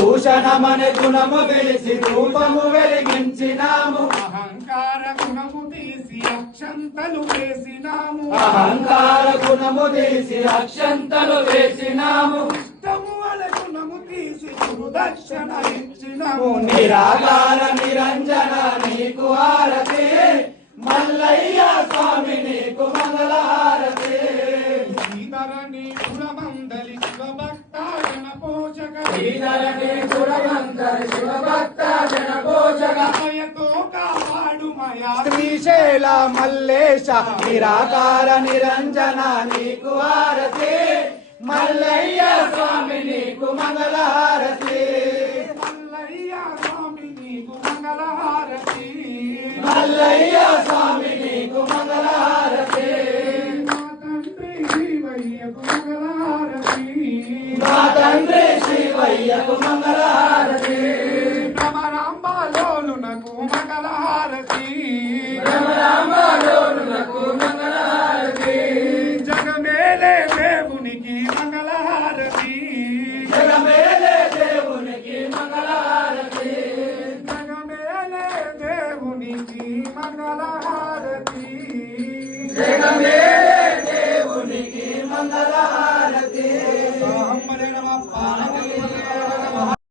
భూషణమనే గుణము విడిసి రూపము వెలిగించినాము అహంకార గుణము తీసి అక్షంతలు వేసినాము అహంకార గుణము తీసి అక్షంతలు వేసినాము ఇష్టము అల గుణము తీసి గురుదక్షిణ ఇచ్చినాము నిరాకార నిరంజన నీకు హారతి మల్లయ్య స్వామి నీకు మంగళహారతి శ్రీధరణి పురమందలి శివభక్త జన పోషక శ్రీధరణి పురమందలి శివభక్త జన పోషక దయతో కాపాడు మయా శ్రీశైల మల్లేశ నిరాకార నిరంజన నీకు హారతి మల్లయ్య స్వామి నీకు మంగళహారతి మల్లయ్య స్వామి నీకు మంగళహారతి మల్లయ్య స్వామి నీకు మంగళహారతి మా తండ్రి శివయ్యకు మంగళహారతి మా తండ్రి శివయ్యకు మంగళహారతి